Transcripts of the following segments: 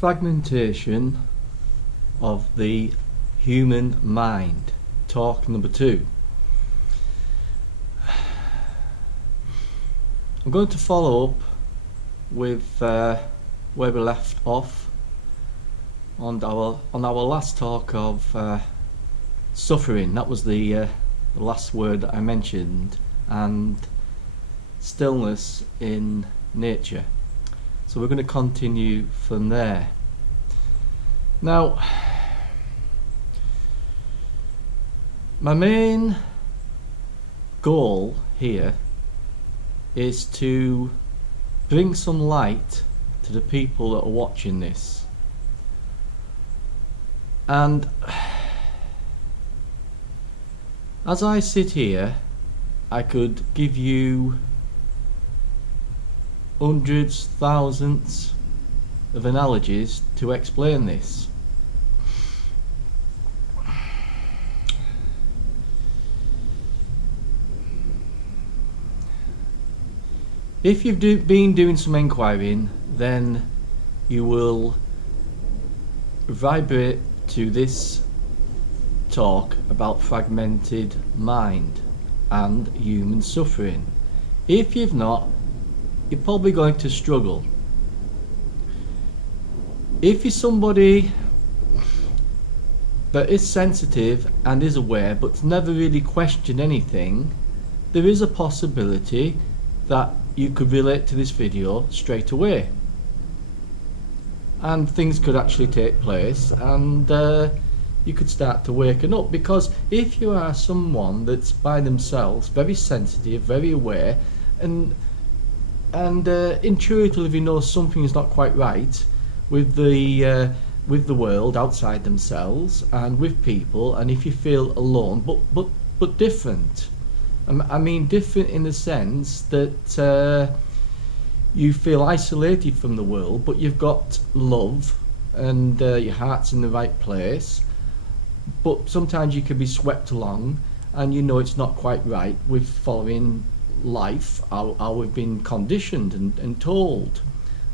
Fragmentation of the human mind. Talk number 2. I'm going to follow up with where we left off on our last talk of suffering. That was the last word that I mentioned, and stillness in nature. So we're going to continue from there. Now, my main goal here is to bring some light to the people that are watching this. And as I sit here, I could give you hundreds, thousands of analogies to explain this. If you've been doing some inquiring, then you will vibrate to this talk about fragmented mind and human suffering. If you've not, you're probably going to struggle. If you're somebody that is sensitive and is aware but never really questioned anything, there is a possibility that you could relate to this video straight away, and things could actually take place, and you could start to waken up. Because if you are someone that's by themselves, very sensitive, very aware, and intuitively know something is not quite right with the world outside themselves and with people, and if you feel alone but different, I mean different in the sense that you feel isolated from the world, but you've got love and your heart's in the right place, but sometimes you can be swept along and you know it's not quite right with following life, how we've been conditioned and told,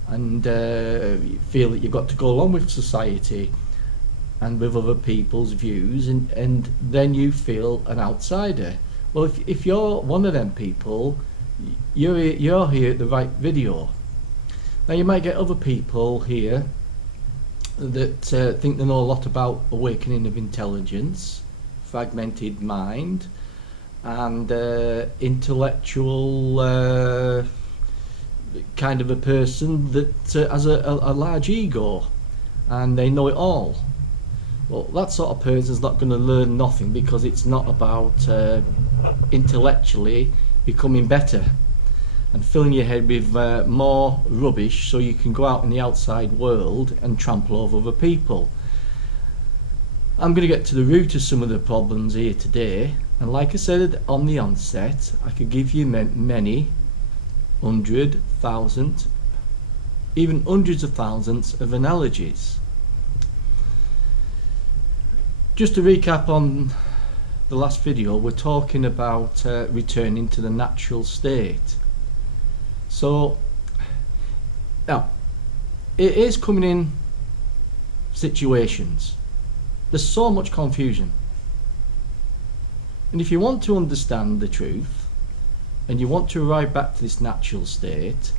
and you feel that you've got to go along with society and with other people's views, and then you feel an outsider. Well, if you're one of them people, you're here at the right video. Now, you might get other people here that think they know a lot about awakening of intelligence, fragmented mind, and intellectual kind of a person that has a large ego and they know it all. Well, that sort of person's not going to learn nothing, because it's not about intellectually becoming better and filling your head with more rubbish so you can go out in the outside world and trample over other people. I'm going to get to the root of some of the problems here today, and like I said on the onset, I could give you many hundred, thousand, even hundreds of thousands of analogies. Just to recap on the last video, we're talking about returning to the natural state. So now, it is coming in situations. There's so much confusion, and if you want to understand the truth and you want to arrive back to this natural state,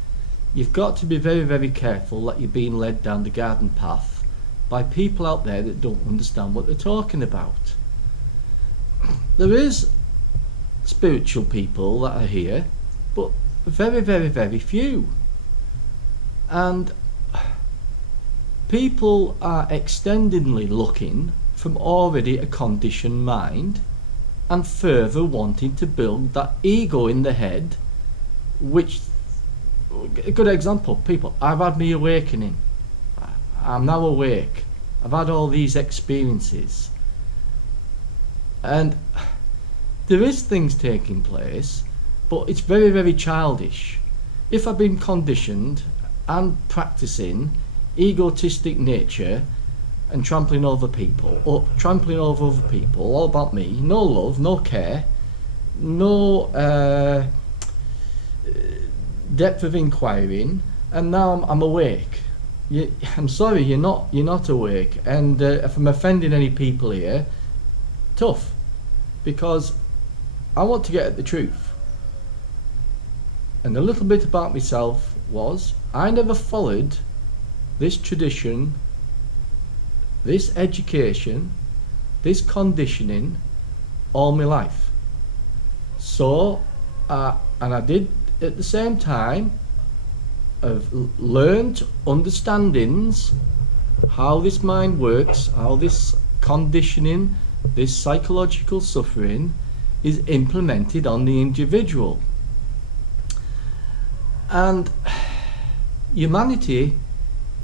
you've got to be very, very careful that you're being led down the garden path by people out there that don't understand what they're talking about. There is spiritual people that are here, but very, very, very few. And people are extendingly looking from already a conditioned mind and further wanting to build that ego in the head, which, a good example, people, I've had my awakening, I'm now awake, I've had all these experiences, and there is things taking place, but it's very, very childish. If I've been conditioned and practicing egotistic nature and trampling over people, or trampling over other people, all about me, no love, no care, no depth of inquiring, and now I'm awake. I'm sorry, you're not awake, and if I'm offending any people here, tough, because I want to get at the truth. And a little bit about myself was I never followed this tradition, this education, this conditioning all my life. So, and I did at the same time have learned understandings how this mind works, how this conditioning, this psychological suffering is implemented on the individual. And humanity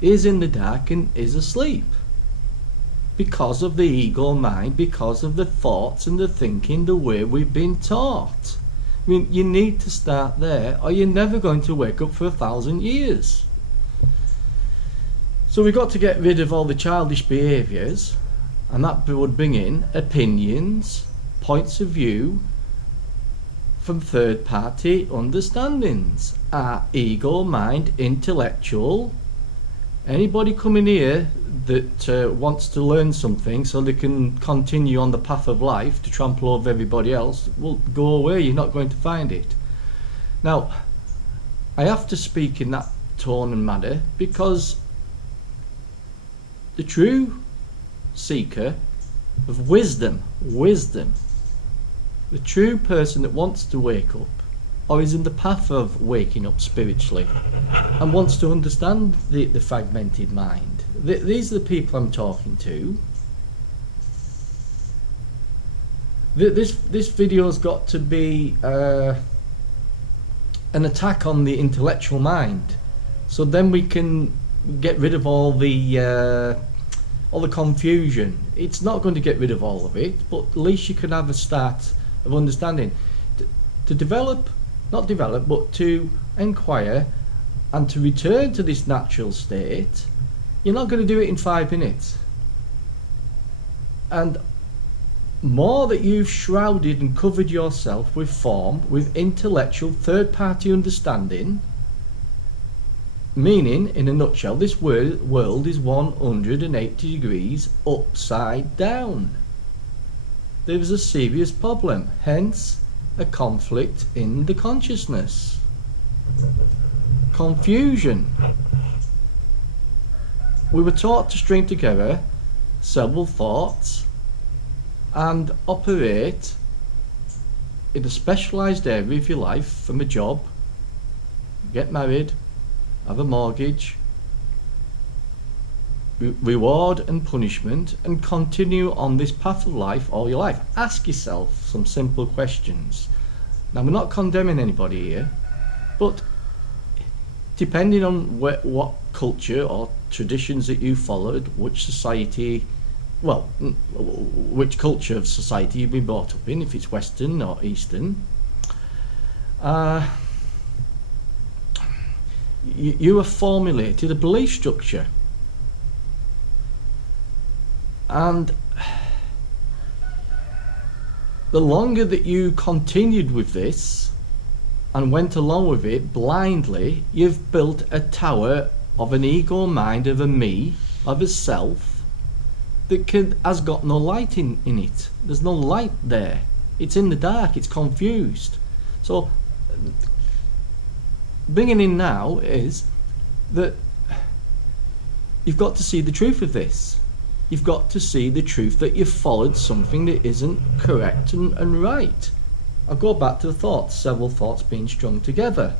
is in the dark and is asleep because of the ego mind, because of the thoughts and the thinking, the way we've been taught. I mean, you need to start there, or you're never going to wake up for 1,000 years. So we've got to get rid of all the childish behaviours, and that would bring in opinions, points of view from third-party understandings. Our ego, mind, intellectual. Anybody coming here that wants to learn something so they can continue on the path of life to trample over everybody else, will go away. You're not going to find it. Now, I have to speak in that tone and manner because the true seeker of wisdom, the true person that wants to wake up or is in the path of waking up spiritually and wants to understand the fragmented mind. These are the people I'm talking to. This video's got to be an attack on the intellectual mind, so then we can get rid of all the confusion. It's not going to get rid of all of it, but at least you can have a start of understanding. To develop, not develop, but to inquire and to return to this natural state, you're not going to do it in 5 minutes. And more that you've shrouded and covered yourself with form, with intellectual third-party understanding, meaning, in a nutshell, this world is 180 degrees upside down. There is a serious problem, hence a conflict in the consciousness. Confusion. We were taught to string together several thoughts and operate in a specialised area of your life, from a job, get married, have a mortgage, reward and punishment, and continue on this path of life all your life. Ask yourself some simple questions. Now, we're not condemning anybody here, but depending on what culture or traditions that you followed, which society, well, which culture of society you've been brought up in, if it's Western or Eastern, you have formulated a belief structure. And the longer that you continued with this and went along with it blindly, you've built a tower of an ego mind, of a me, of a self that has got no light in it. There's no light there. It's in the dark, it's confused. So bringing in now is that you've got to see the truth of this. You've got to see the truth that you've followed something that isn't correct and right. I'll go back to the thoughts, several thoughts being strung together.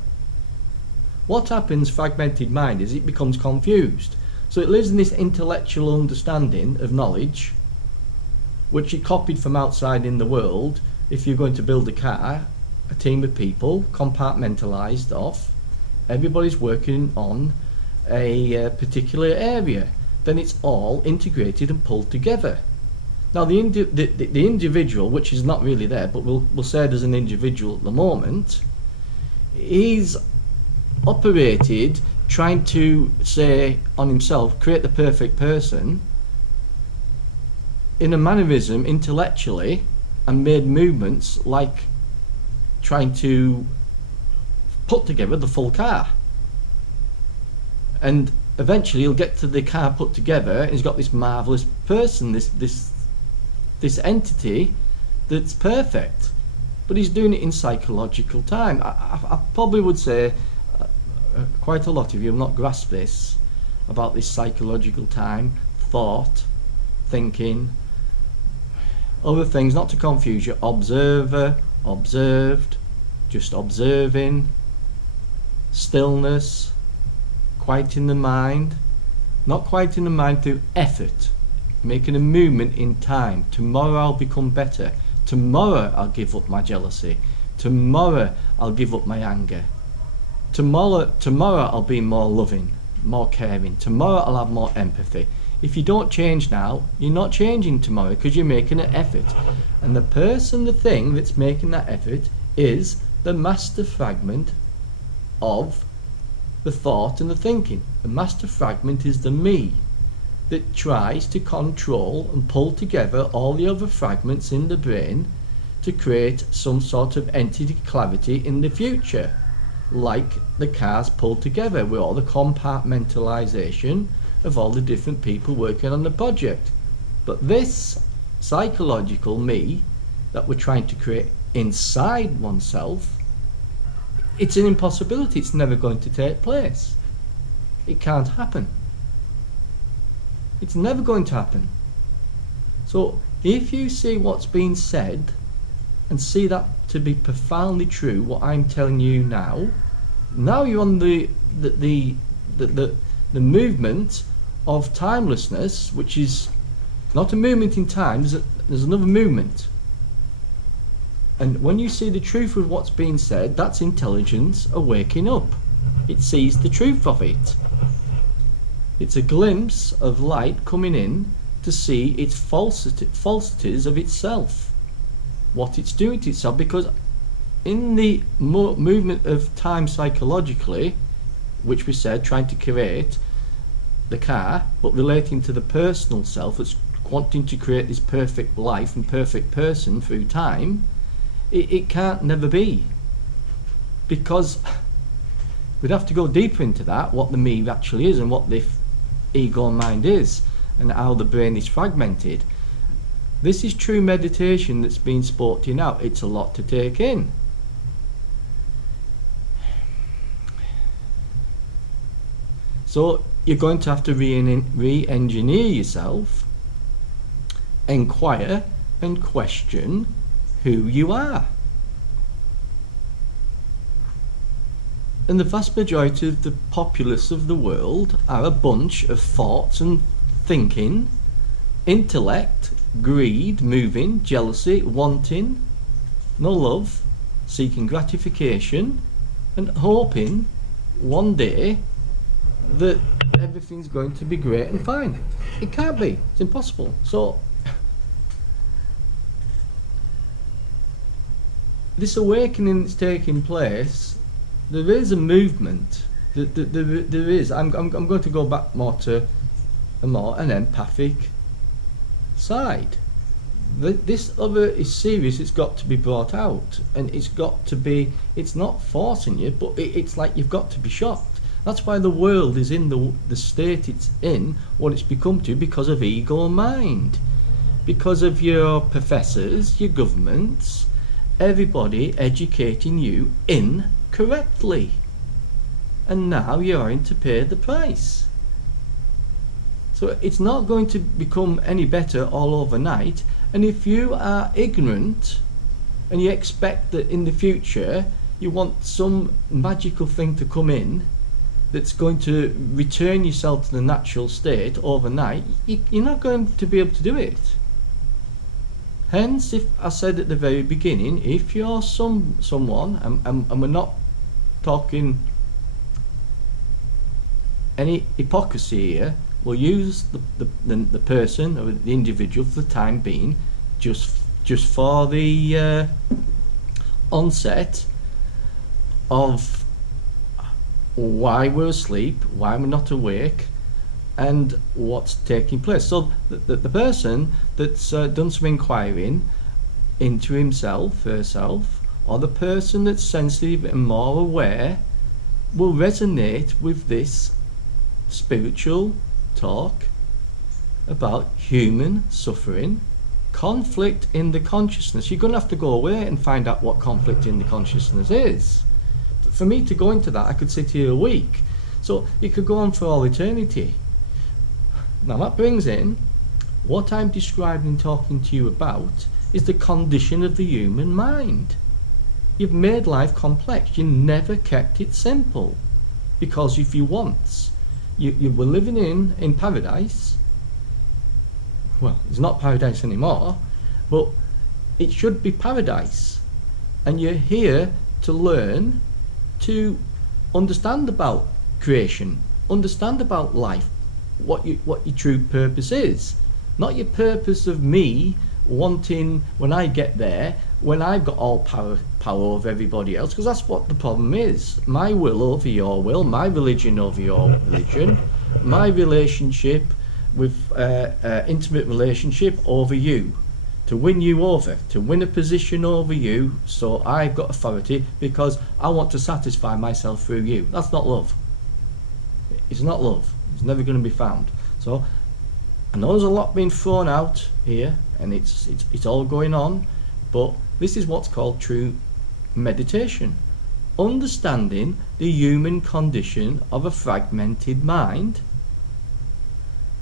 What happens, fragmented mind, is it becomes confused. So it lives in this intellectual understanding of knowledge, which it copied from outside in the world. If you're going to build a car, a team of people, compartmentalised off, everybody's working on a particular area, then it's all integrated and pulled together. Now the individual, which is not really there, but we'll say there's an individual at the moment, he's operated trying to say on himself, create the perfect person in a mannerism intellectually, and made movements like trying to put together the full car. And eventually he'll get to the car put together and he's got this marvellous person, this entity that's perfect, but he's doing it in psychological time. I probably would say quite a lot of you have not grasped this about this psychological time, thought, thinking, other things, not to confuse you. Observer, observed, just observing, stillness, quieting the mind, not quieting the mind through effort, making a movement in time. Tomorrow I'll become better. Tomorrow I'll give up my jealousy. Tomorrow I'll give up my anger. Tomorrow I'll be more loving, more caring. Tomorrow I'll have more empathy. If you don't change now, you're not changing tomorrow because you're making an effort. And the person, the thing that's making that effort is the master fragment of the thought and the thinking. The master fragment is the me that tries to control and pull together all the other fragments in the brain to create some sort of entity clarity in the future, like the cars pulled together with all the compartmentalization of all the different people working on the project. But this psychological me that we're trying to create inside oneself, it's an impossibility. It's never going to take place. It can't happen. It's never going to happen. So if you see what's being said and see that to be profoundly true, what I'm telling you now you're on the movement of timelessness, which is not a movement in time. There's another movement. And when you see the truth of what's being said, that's intelligence awaking up. It sees the truth of it. It's a glimpse of light coming in to see its falsities of itself, what it's doing to itself. Because in the movement of time psychologically, which we said, trying to create the car, but relating to the personal self that's wanting to create this perfect life and perfect person through time, it can't never be. Because we'd have to go deeper into that, what the me actually is and what the ego mind is and how the brain is fragmented. This is true meditation that's being spoke to you now. It's a lot to take in. So you're going to have to re-engineer yourself, inquire and question who you are. And the vast majority of the populace of the world are a bunch of thoughts and thinking, intellect, greed, moving, jealousy, wanting, no love, seeking gratification, and hoping one day that everything's going to be great and fine. It can't be. It's impossible. So this awakening that's taking place, there is a movement. There is. I'm going to go back more to an empathic side. This other is serious. It's got to be brought out, and it's got to be. It's not forcing you, but it's like you've got to be shocked. That's why the world is in the state it's in, what it's become to, because of ego mind, because of your professors, your governments, everybody educating you incorrectly, and now you're having to pay the price. So it's not going to become any better all overnight. And if you are ignorant and you expect that in the future you want some magical thing to come in that's going to return yourself to the natural state overnight, you're not going to be able to do it. Hence, if I said at the very beginning, if you're someone, and we're not talking any hypocrisy here, we'll use the person or the individual for the time being, just for the onset of why we're asleep, why we're not awake, and what's taking place. So the person that's done some inquiring into himself, herself, or the person that's sensitive and more aware will resonate with this spiritual talk about human suffering, conflict in the consciousness. You're going to have to go away and find out what conflict in the consciousness is. For me to go into that, I could sit here a week. So it could go on for all eternity. Now that brings in what I'm describing and talking to you about is the condition of the human mind. You've made life complex. You never kept it simple. Because if you once, you were living in paradise, well, it's not paradise anymore, but it should be paradise. And you're here to learn to understand about creation, understand about life, what your true purpose is. Not your purpose of me wanting, when I get there, when I've got all power over everybody else, because that's what the problem is. My will over your will, my religion over your religion, my relationship with intimate relationship over you, to win you over, to win a position over you, so I've got authority because I want to satisfy myself through you. That's not love. It's not love. It's never going to be found. So I know there's a lot being thrown out here, and it's all going on, but this is what's called true meditation. Understanding the human condition of a fragmented mind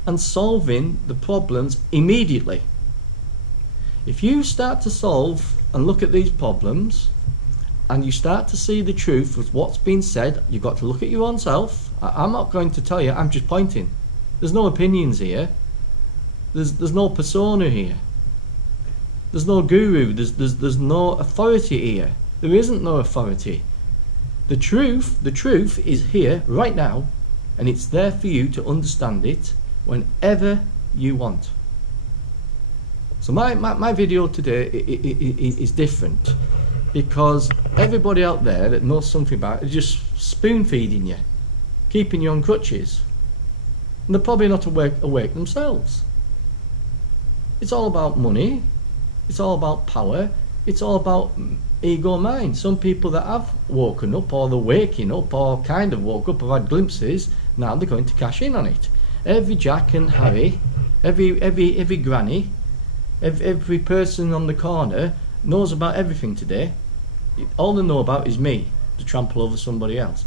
and solving the problems immediately. If you start to solve and look at these problems and you start to see the truth of what's been said, you've got to look at your own self. I'm not going to tell you, I'm just pointing. There's no opinions here. There's no persona here. There's no guru. There's no authority here. There isn't no authority. The truth is here right now, and it's there for you to understand it whenever you want. So my video today is different because everybody out there that knows something about it is just spoon feeding you, keeping you on crutches, and they're probably not awake themselves. It's all about money, it's all about power, it's all about ego mind. Some people that have woken up, or they're waking up, or kind of woke up, or had glimpses, now they're going to cash in on it. Every Jack and Harry, every granny, every person on the corner knows about everything today. All they know about is me, to trample over somebody else.